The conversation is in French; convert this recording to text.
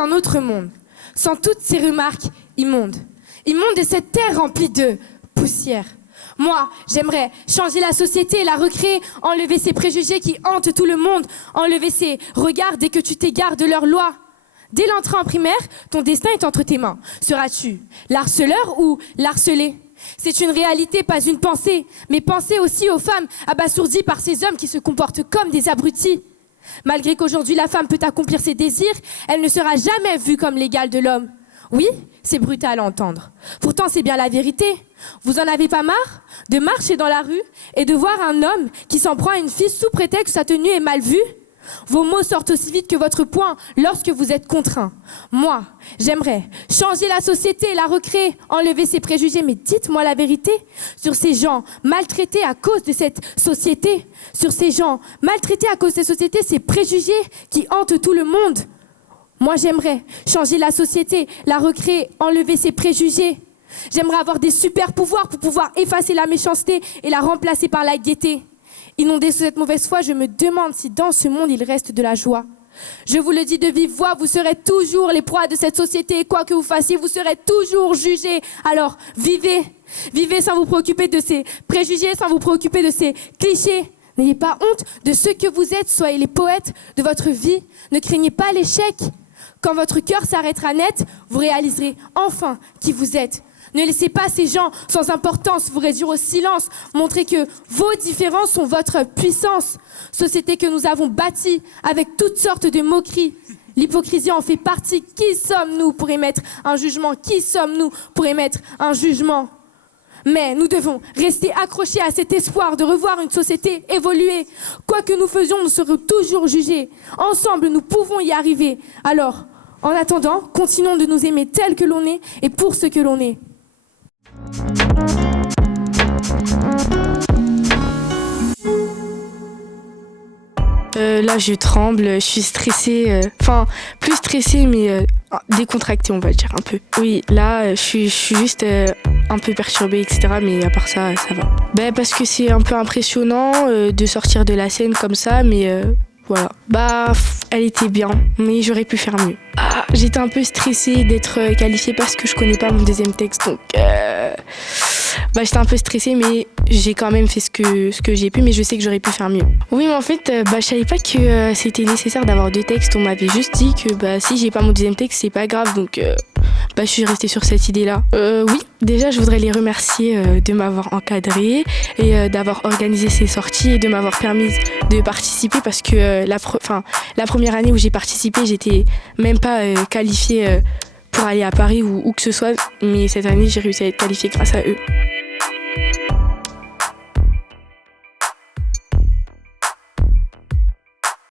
d'un autre monde, sans toutes ces remarques immondes. Immondes de cette terre remplie de poussière. Moi, j'aimerais changer la société, la recréer, enlever ces préjugés qui hantent tout le monde, enlever ces regards dès que tu t'égares de leurs lois. Dès l'entrée en primaire, ton destin est entre tes mains. Seras-tu l'harceleur ou l'harcelé ? C'est une réalité, pas une pensée. Mais pensez aussi aux femmes abasourdies par ces hommes qui se comportent comme des abrutis. Malgré qu'aujourd'hui la femme peut accomplir ses désirs, elle ne sera jamais vue comme l'égale de l'homme. Oui, c'est brutal à entendre. Pourtant, c'est bien la vérité. Vous en avez pas marre de marcher dans la rue et de voir un homme qui s'en prend à une fille sous prétexte que sa tenue est mal vue ? Vos mots sortent aussi vite que votre poing lorsque vous êtes contraint. Moi, j'aimerais changer la société, la recréer, enlever ses préjugés. Mais dites-moi la vérité sur ces gens maltraités à cause de cette société. Sur ces gens maltraités à cause de cette société, ces préjugés qui hantent tout le monde. Moi, j'aimerais changer la société, la recréer, enlever ses préjugés. J'aimerais avoir des super pouvoirs pour pouvoir effacer la méchanceté et la remplacer par la gaieté. Inondé sous cette mauvaise foi, je me demande si dans ce monde il reste de la joie. Je vous le dis de vive voix, vous serez toujours les proies de cette société. Quoi que vous fassiez, vous serez toujours jugés. Alors, vivez. Vivez sans vous préoccuper de ces préjugés, sans vous préoccuper de ces clichés. N'ayez pas honte de ce que vous êtes. Soyez les poètes de votre vie. Ne craignez pas l'échec. Quand votre cœur s'arrêtera net, vous réaliserez enfin qui vous êtes. Ne laissez pas ces gens sans importance vous réduire au silence. Montrez que vos différences sont votre puissance. Société que nous avons bâtie avec toutes sortes de moqueries. L'hypocrisie en fait partie. Qui sommes-nous pour émettre un jugement ? Qui sommes-nous pour émettre un jugement ? Mais nous devons rester accrochés à cet espoir de revoir une société évoluer. Quoi que nous faisions, nous serons toujours jugés. Ensemble, nous pouvons y arriver. Alors, en attendant, continuons de nous aimer tel que l'on est et pour ce que l'on est. Là, je tremble, je suis stressée, plus stressée, mais décontractée, on va dire, un peu. Oui, là, je suis juste un peu perturbée, etc., mais à part ça, ça va. Parce que c'est un peu impressionnant de sortir de la scène comme ça, mais voilà. Elle était bien, mais j'aurais pu faire mieux. J'étais un peu stressée d'être qualifiée parce que je connais pas mon deuxième texte, donc j'étais un peu stressée, mais j'ai quand même fait ce que j'ai pu, mais je sais que j'aurais pu faire mieux. Oui, mais en fait, je savais pas que c'était nécessaire d'avoir deux textes. On m'avait juste dit que si j'ai pas mon deuxième texte, c'est pas grave, donc je suis restée sur cette idée-là. Oui, déjà, je voudrais les remercier de m'avoir encadrée et d'avoir organisé ces sorties et de m'avoir permis de participer parce que la première année où j'ai participé, j'étais même pas qualifiée pour aller à Paris ou où que ce soit, mais cette année, j'ai réussi à être qualifiée grâce à eux.